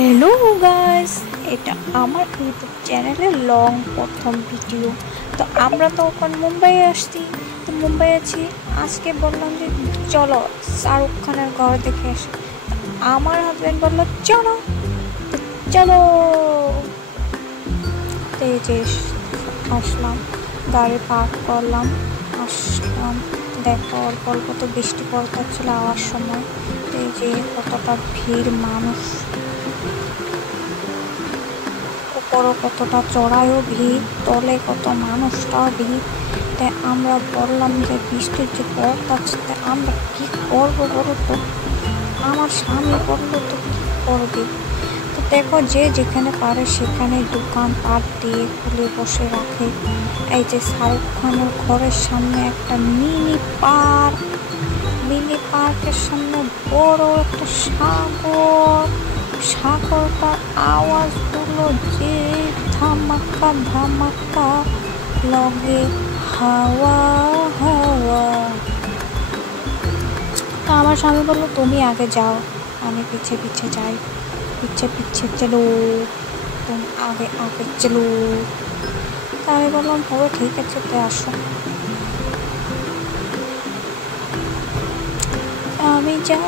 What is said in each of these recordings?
Hello guys, এটা আমার YouTube চ্যানেলের লং প্রথম ভিডিও। তো আমরা তো এখন মুম্বাইয়ে আসছি, তো মুম্বাই আছি। আজকে বললাম যে চলো শাহরুখ খানের ঘর দেখে আসি। আমার হাজব্যান্ড বললো চলো, তো চলো। তো এই যে আসলাম, গাড়ি পার্ক করলাম, আসলাম। দেখো অল্প অল্প তো বৃষ্টি পড়তে ছিল আওয়ার সময়। তো এই যে কতটা ভিড় মানুষ, উপরও কতটা চড়াইও ভিড়, তলে কত মানুষটাও ভিড়। তাই আমরা বললাম যে বৃষ্টির যে পড়তাছে আমরা কি করবো বলো তো। আমার স্বামী বললো তো কি করবি। তো দেখো যে যেখানে পারে সেখানে দোকান পাট দিয়ে খুলে বসে রাখে। এই যে শাহরুখ খানের ঘরের সামনে একটা মিনি পার্কের সামনে বড় একটা সাগরটার আওয়াজগুলো যে ধামাকা ধামাকা লগে হাওয়া হাওয়া। তা আমার স্বামী বললো তুমি আগে যাও, আমি পিছে পিছে যাই। পিছে পিছে চলো, তুমি আগে আগে চলো। তা আমি বললাম হবে ঠিক আছে, তো আসো। আমি যাই,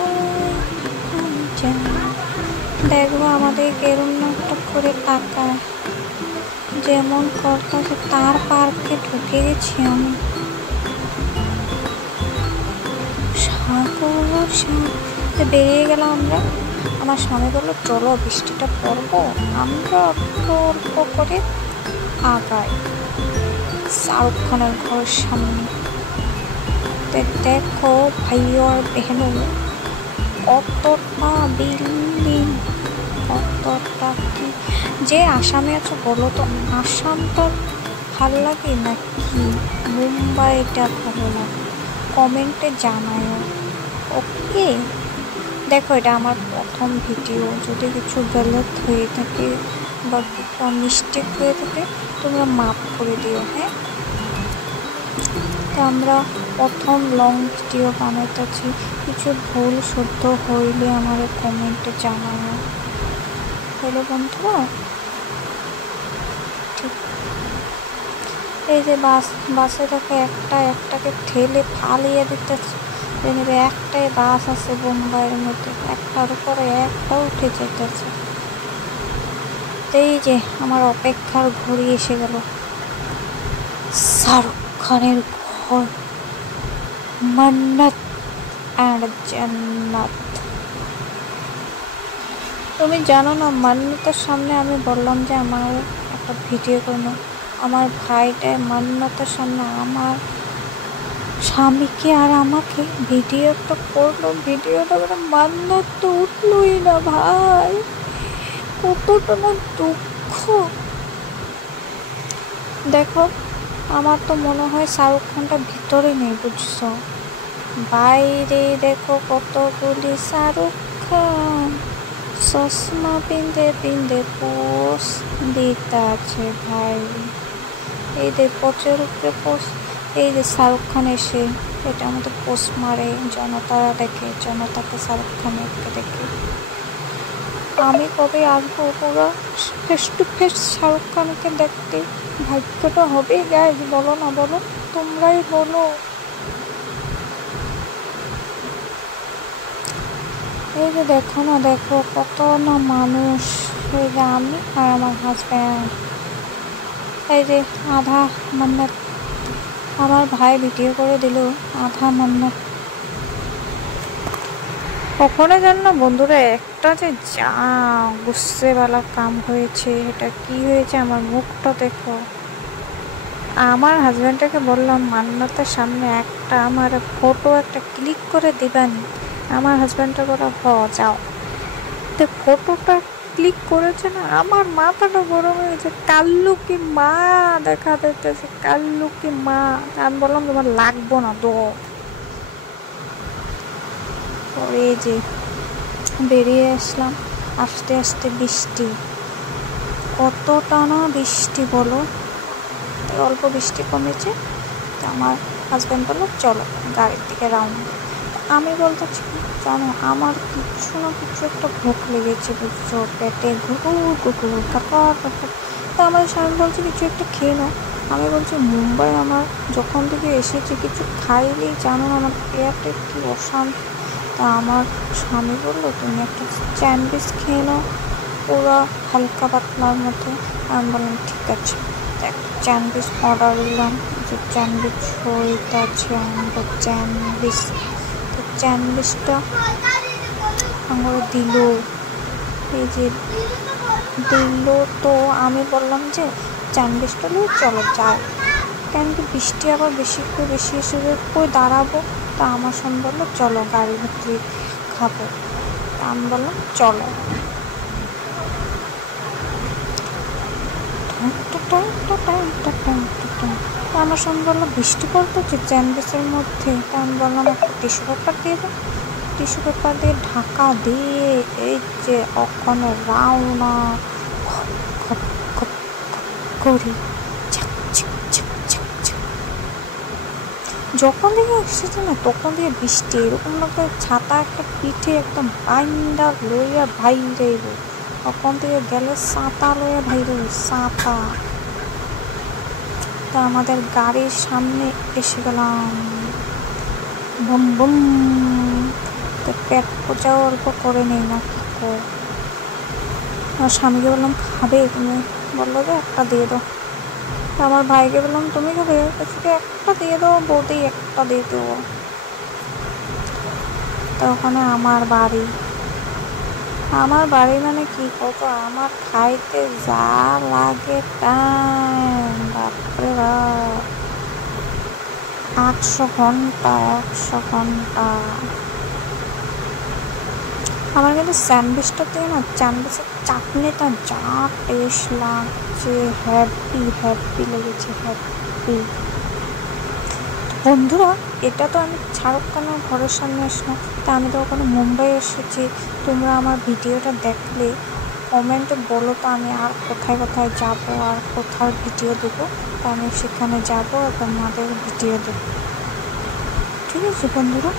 আমি যাই। দেখবো আমাদের কেরম নাটক করে তাকায়, যেমন করতেছে তার পার্কে ঢুকে গেছি আমি। বেরিয়ে গেলাম আমরা। আমার স্বামী বললো চলো বৃষ্টিটা পড়বো, আমরা অল্প অল্প করে আগাই শাহরুখ খানের ঘরের সামনে। দেখো ভাই আর বেহেনো, কতটা বিল্ডিং, কতটা কি। যে আসামে আছো বলো তো, আসামটা ভালো লাগে নাকি মুম্বাইটা ভালো লাগে, কমেন্টে জানাও। ওকে, দেখো এটা আমার প্রথম ভিডিও, যদি কিছু গলত হয়ে থাকে বা মিস্টেক হয়ে থাকে তোমরা মাফ করে দিও, হ্যাঁ। তো আমরা প্রথম লং ভিডিও বানাইতেছি, কিছু ভুল শুদ্ধ হইলে আমার কমেন্টে জানাও। হ্যালো বন্ধুরা, ঠিক এই যে বাসে দেখো একটাকে ঠেলে ফালিয়ে দিতেছে। একটাই বাস আছে বোম্বাইয়ের মধ্যে, একটার উপরে একটা উঠে যেতেছে। এই যে আমার অপেক্ষার ঘড়ি এসে গেল, শাহরুখ খানের ঘর, মান্নাত অ্যান্ড জান্নাত। তুমি জানো না, মান্নাতের সামনে আমি বললাম যে আমার একটা ভিডিও করবো। আমার ভাইটাই মান্নাতের সামনে আমার স্বামীকে আর আমাকে ভিডিওটা করলো, ভিডিওটা করে মান্নাত তো উঠলই না ভাই। কতটা না দুঃখ। দেখো আমার তো মনে হয় শাহরুখ খানটা ভিতরে নেই, বুঝছো, বাইরে দেখো কতগুলি শাহরুখ খান চশমা পিন্ধে পিন্ধে পোস দিতে আছে ভাই। এই যে পোচের উপরে পোস, এই যে শাহরুখ খান এসে এটা আমাদের পোস মারে, জনতারা দেখে, জনতাকে শাহরুখ খানকে দেখে। আমি কবে আসবো পুরো ফেস টু ফেস শাহরুখ খানকে দেখতে? ভাগ্যটা হবে গাইজ, বলো না বলো, তোমরাই বলো। এই যে দেখো না, দেখো কত না মানুষ। এই যে আমি আর আমার হাজব্যান্ড, এই যে আধা মান্নাত আমার ভাই ভিডিও করে দিল, আধা মান্নাত। কখনো জান না বন্ধুরা, একটা যে যা গুস্সেওয়ালা কাম হয়েছে। এটা কি হয়েছে, আমার মুখটা দেখো। আমার হাজব্যান্ডটাকে বললাম মান্নাতের সামনে একটা আমার ফটো একটা ক্লিক করে দিবানি। আমার হাজব্যান্ডটা বলে যাও। তো ফটোটা ক্লিক করেছে না, আমার মাথাটা গরম হয়েছে। কাল্লু কি মা দেখা দিতেছে, কাল্লু কি মা। আমি বললাম তোমার লাগবো না দো। পরে যে বেরিয়ে আসলাম, আস্তে আস্তে বৃষ্টি, কতটা না বৃষ্টি বলো। অল্প বৃষ্টি কমেছে, তো আমার হাজব্যান্ড বললো চলো গাড়ির দিকে রাউন্ড। আমি বলতেছি জানো আমার কিছু না কিছু একটা ভোগ লেগেছে বুঝছো, পেটে ঘুরঘুর ঘুরঘুর কাপড় কাপড়। তা আমাদের স্বামী বলছে কিছু একটা খেয়ে নাও। আমি বলছি মুম্বাই আমার যখন থেকে এসেছি কিছু খাইলেই জানো না আমার পেটে কি অশান্তি। তা আমার স্বামী বললো তুমি একটা স্যান্ডউইচ খেয়ে নাও পুরো হালকা পাতলার মধ্যে। আমি বললাম ঠিক আছে, একটা স্যান্ডউইচ অর্ডার দিলাম। যে স্যান্ডউইচ হইতে আছে আমরা স্যান্ডউইচ, তো স্যান্ডউইচটা আমরা দিল, এই যে দিল। তো আমি বললাম যে স্যান্ডউইচটা নিয়ে চলো যাই, কেন কি বৃষ্টি আবার বেশি এসে কই দাঁড়াবো। তা আমার স্বামী বললো চলো গাড়ির ভিতরে খাবো। তা আমি বললাম চলো। আমার স্বামী বললো বৃষ্টি পড়তেছে স্যান্ডউইচের মধ্যে। তা আমি বললাম একটা টিস্যু পেপার দিয়ে দাও। টিস্যু পেপার দিয়ে ঢাকা দিয়ে এই যে ওখানে রাউনা করি যখন থেকে এসেছে না তখন থেকে বৃষ্টি এরকম লাগে ছাতা একটা পিঠে একদম বাইন্দা লইয়া ভাই যাইব। তখন থেকে গেলে ছাতা লইয়া ভাই যাইব ছাতা। তা আমাদের গাড়ির সামনে এসে গেলাম, বুম বুম। তো পেট পচাও অল্প করে নেই না কি কর। আমার স্বামীকে বললাম খাবে তুমি, বললো যে একটা দিয়ে দাও। আমার ভাইকে বললাম তুমি খাবে, একটা দিয়ে দাও বৌদি, একটা দিয়ে দেবো। তো ওখানে আমার বাড়ি মানে কি কত আমার খাইতে যা লাগে টাইম, বাপরে বাপ 100 ঘন্টা। আমার কিন্তু স্যান্ডউইচটা দিয়ে না স্যান্ডউইচের চাটনিটা যা টেস্ট লাগছে, হ্যাপি লেগেছে হ্যাপি। বন্ধুরা এটা তো আমি শাহরুখ খানের ঘরের সামনে আসলাম, তা আমি তো ওখানে মুম্বাই এসেছি। তোমরা আমার ভিডিওটা দেখলে কমেন্টে বলো তো আমি আর কোথায় যাব আর কোথাও ভিডিও দেবো। তা আমি সেখানে যাবো আর তোমাদের ভিডিও দেবো, ঠিক আছে বন্ধুরা।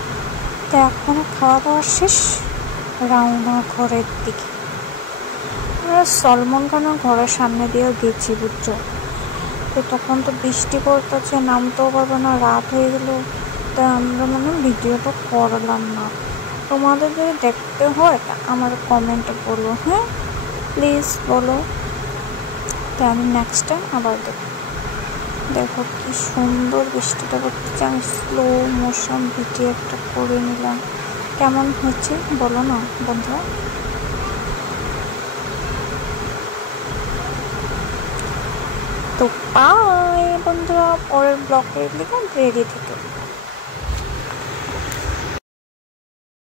তো এখনও খাওয়া দাওয়া শেষ, রাউনা ঘরের দিকে। আমরা সলমন খানের ঘরের সামনে দিয়েও গেছি বুঝছো। তো তখন তো বৃষ্টি পড়তেছে, নামতেও পারবে না, রাত হয়ে গেল। তা আমরা ভিডিওটা করলাম না। তোমাদের যদি দেখতে হয় তা আমার কমেন্টে বলো, হ্যাঁ প্লিজ বলো। তা আমি নেক্সট টাইম আবার দেখো কি সুন্দর বৃষ্টিটা পড়তেছে। আমি স্লো মোশন ভিডিও একটা করে নিলাম, কেমন হচ্ছে বলো না বন্ধুরা। তো বাই বন্ধুরা, পরের ব্লগের লিখে রেডি থেকে।